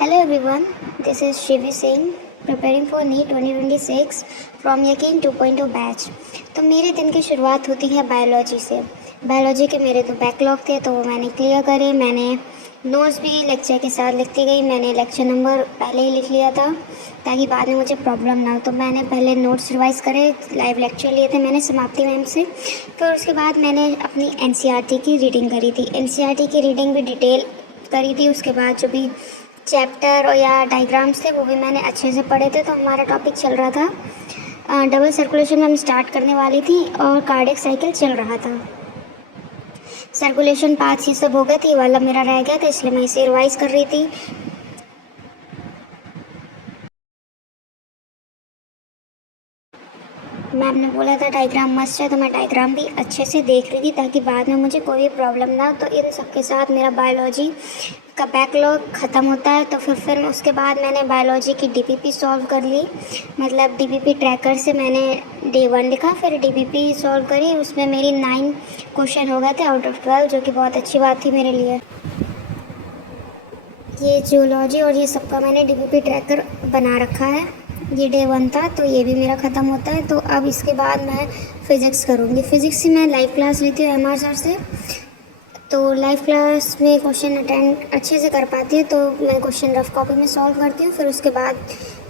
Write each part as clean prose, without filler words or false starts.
Hello everyone, this is Shivi Singh preparing for NEET 2026 from यकीन 2.0 batch. तो मेरे दिन की शुरुआत होती है बायोलॉजी से। बायोलॉजी के मेरे तो बैकलॉग थे तो वो मैंने क्लियर करे। मैंने नोट्स भी लेक्चर के साथ लिखती गई। मैंने लेक्चर नंबर पहले ही लिख लिया था ताकि बाद में मुझे प्रॉब्लम ना हो। तो मैंने पहले नोट्स रिवाइज़ करे, लाइव लेक्चर लिए थे मैंने समाप्ति मैम से। फिर उसके बाद मैंने अपनी एनसीईआरटी की रीडिंग करी थी। एनसीईआरटी की रीडिंग भी डिटेल करी थी। उसके बाद जो भी चैप्टर और या डायग्राम्स थे वो भी मैंने अच्छे से पढ़े थे। तो हमारा टॉपिक चल रहा था डबल सर्कुलेशन में हम स्टार्ट करने वाली थी और कार्डियक साइकिल चल रहा था। सर्कुलेशन पाथ ये सब हो गया थी, वाला मेरा रह गया था इसलिए मैं इसे रिवाइज कर रही थी। मैम ने बोला था डायग्राम मस्ट है, तो मैं डायग्राम भी अच्छे से देख रही थी ताकि बाद में मुझे कोई भी प्रॉब्लम ना हो। तो इन सबके साथ मेरा बायोलॉजी का बैकलॉग ख़त्म होता है। तो फिर उसके बाद मैंने बायोलॉजी की डीपीपी सॉल्व कर ली। मतलब डीपीपी ट्रैकर से मैंने डे 1 लिखा, फिर डीपीपी सॉल्व करी। उसमें मेरी 9 क्वेश्चन हो गए थे आउट ऑफ 12, जो कि बहुत अच्छी बात थी मेरे लिए। ये जियोलॉजी और ये सबका मैंने डीपीपी ट्रैकर बना रखा है। ये डे 1 था तो ये भी मेरा ख़त्म होता है। तो अब इसके बाद मैं फ़िज़िक्स करूँगी। फ़िज़िक्स की मैं लाइव क्लास लेती हूँ एमआर सर से। तो लाइव क्लास में क्वेश्चन अटेंड अच्छे से कर पाती है तो मैं क्वेश्चन रफ कॉपी में सॉल्व करती हूँ। फिर उसके बाद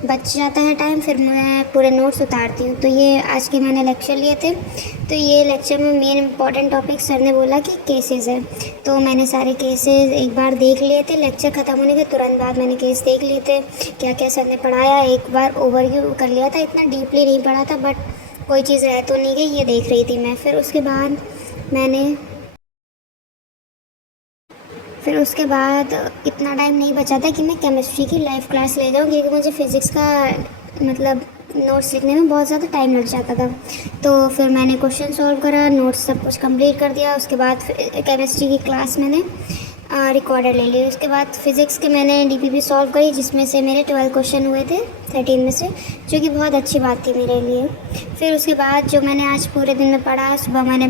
बच जाता है टाइम, फिर मैं पूरे नोट्स उतारती हूँ। तो ये आज के मैंने लेक्चर लिए थे। तो ये लेक्चर में मेन इंपॉर्टेंट टॉपिक सर ने बोला कि केसेस है, तो मैंने सारे केसेस एक बार देख लिए थे। लेक्चर ख़त्म होने के तुरंत बाद मैंने केस देख लिए थे, क्या क्या सर ने पढ़ाया एक बार ओवरव्यू कर लिया था। इतना डीपली नहीं पढ़ा था बट कोई चीज़ रह तो नहीं गई, ये देख रही थी मैं। फिर उसके बाद इतना टाइम नहीं बचा था कि मैं केमिस्ट्री की लाइव क्लास ले जाऊँ, क्योंकि मुझे फ़िज़िक्स का मतलब नोट्स लिखने में बहुत ज़्यादा टाइम लग जाता था। तो फिर मैंने क्वेश्चन सॉल्व करा, नोट्स सब कुछ कंप्लीट कर दिया। उसके बाद केमिस्ट्री की क्लास मैंने रिकॉर्डर ले ली। उसके बाद फ़िज़िक्स के मैंने डीपीपी सॉल्व करी, जिसमें से मेरे 12 क्वेश्चन हुए थे 13 में से, जो कि बहुत अच्छी बात थी मेरे लिए। फिर उसके बाद जो मैंने आज पूरे दिन में पढ़ा, सुबह मैंने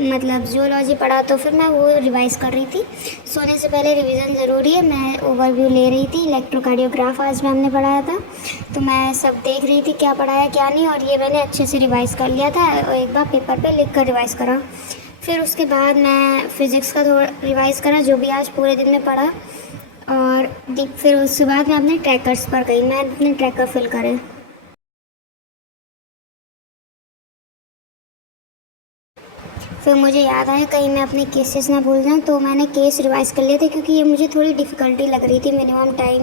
मतलब जियोलॉजी पढ़ा, तो फिर मैं वो रिवाइज़ कर रही थी। सोने से पहले रिवीजन ज़रूरी है। मैं ओवरव्यू ले रही थी। इलेक्ट्रोकार्डियोग्राफ आज मैम ने पढ़ाया था, तो मैं सब देख रही थी क्या पढ़ाया क्या नहीं, और ये मैंने अच्छे से रिवाइज़ कर लिया था और एक बार पेपर पे लिख कर रिवाइज़ करा। फिर उसके बाद मैं फ़िज़िक्स का थोड़ा रिवाइज़ करा जो भी आज पूरे दिन में पढ़ा। और फिर उसके बाद मैं अपने ट्रैकर्स पर गई, मैं अपने ट्रैकर फिल करे। फिर मुझे याद आया कहीं मैं अपने केसेस ना भूल जाऊँ, तो मैंने केस रिवाइज़ कर लिए थे, क्योंकि ये मुझे थोड़ी डिफ़िकल्टी लग रही थी मिनिमम टाइम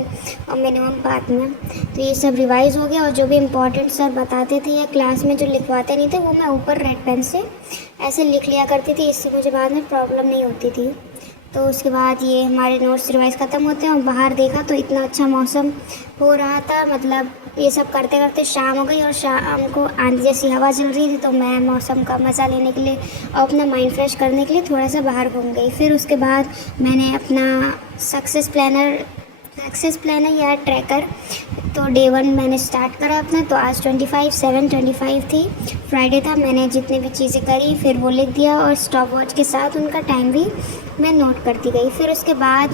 और मिनिमम पार्ट में। तो ये सब रिवाइज़ हो गया, और जो भी इम्पोर्टेंट सर बताते थे या क्लास में जो लिखवाते नहीं थे वो मैं ऊपर रेड पेन से ऐसे लिख लिया करती थी, इससे मुझे बाद में प्रॉब्लम नहीं होती थी। तो उसके बाद ये हमारे नोट्स रिवाइज़ ख़त्म होते हैं, और बाहर देखा तो इतना अच्छा मौसम हो रहा था। मतलब ये सब करते करते शाम हो गई, और शाम को आंधी जैसी हवा चल रही थी। तो मैं मौसम का मज़ा लेने के लिए और अपना माइंड फ्रेश करने के लिए थोड़ा सा बाहर घूम गई। फिर उसके बाद मैंने अपना सक्सेस प्लानर या ट्रैकर, तो डे 1 मैंने स्टार्ट करा अपना। तो आज 25/7/25 थी, फ्राइडे था। मैंने जितनी भी चीज़ें करी फिर वो लिख दिया, और स्टॉप वॉच के साथ उनका टाइम भी मैं नोट करती गई। फिर उसके बाद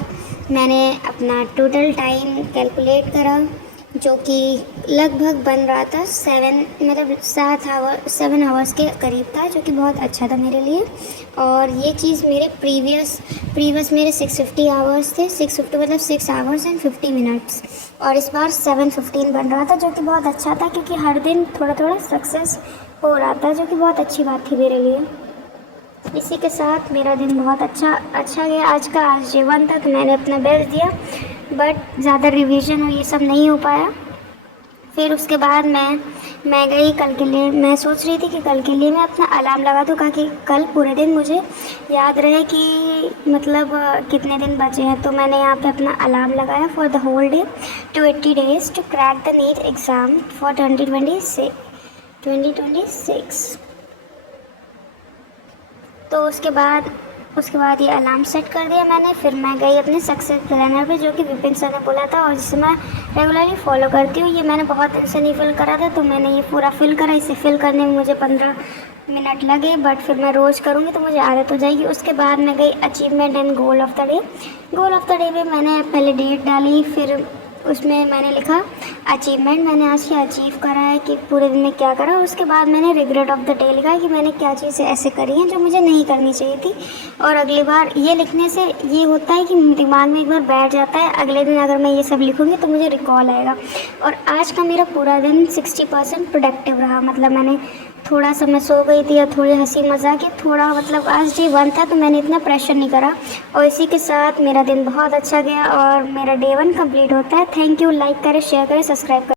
मैंने अपना टोटल टाइम कैलकुलेट करा, जो कि लगभग बन रहा था 7 आवर्स के करीब था, जो कि बहुत अच्छा था मेरे लिए। और ये चीज़ मेरे प्रीवियस मेरे 650 आवर्स थे। 650 मतलब 6 आवर्स एंड 50 मिनट्स, और इस बार 715 बन रहा था, जो कि बहुत अच्छा था, क्योंकि हर दिन थोड़ा थोड़ा सक्सेस हो रहा था, जो कि बहुत अच्छी बात थी मेरे लिए। इसी के साथ मेरा दिन बहुत अच्छा गया आज का। आज डे 1 था तो मैंने अपना बेस्ट दिया, बट ज़्यादा रिवीजन और ये सब नहीं हो पाया। फिर उसके बाद मैं गई कल के लिए। मैं सोच रही थी कि कल के लिए मैं अपना अलार्म लगा दूँ, ताकि कल पूरे दिन मुझे याद रहे कि मतलब कितने दिन बचे हैं। तो मैंने यहाँ पे अपना अलार्म लगाया for the whole day, 280 days to crack the NEET exam for 2026। तो उसके बाद ये अलार्म सेट कर दिया मैंने। फिर मैं गई अपने सक्सेस प्लानर पे, जो कि विपिन सर ने बोला था और जिसे मैं रेगुलरली फॉलो करती हूँ। ये मैंने बहुत दिन से नहीं फिल करा था, तो मैंने ये पूरा फिल करा। इसे फिल करने में मुझे मिनट लगे, बट फिर मैं रोज़ करूँगी तो मुझे आदत हो जाएगी। उसके बाद मैं गई achievement and goal of the day. Goal of the day पे मैंने पहले डेट डाली, फिर उसमें मैंने लिखा अचीवमेंट, मैंने आज क्या अचीव करा है कि पूरे दिन में क्या करा। उसके बाद मैंने रिग्रेट ऑफ़ द डे लिखा कि मैंने क्या चीज़ें ऐसे करी हैं जो मुझे नहीं करनी चाहिए थी। और अगली बार ये लिखने से ये होता है कि दिमाग में एक बार बैठ जाता है, अगले दिन अगर मैं ये सब लिखूँगी तो मुझे रिकॉल आएगा। और आज का मेरा पूरा दिन 60% प्रोडक्टिव रहा। मतलब मैंने थोड़ा सा मैं सो गई थी या थोड़ी हंसी मजाक, थोड़ा मतलब आज डे 1 था तो मैंने इतना प्रेशर नहीं करा, और इसी के साथ मेरा दिन बहुत अच्छा गया और मेरा डे 1 कंप्लीट होता है। Thank you. लाइक करें, शेयर करें, सब्सक्राइब करें।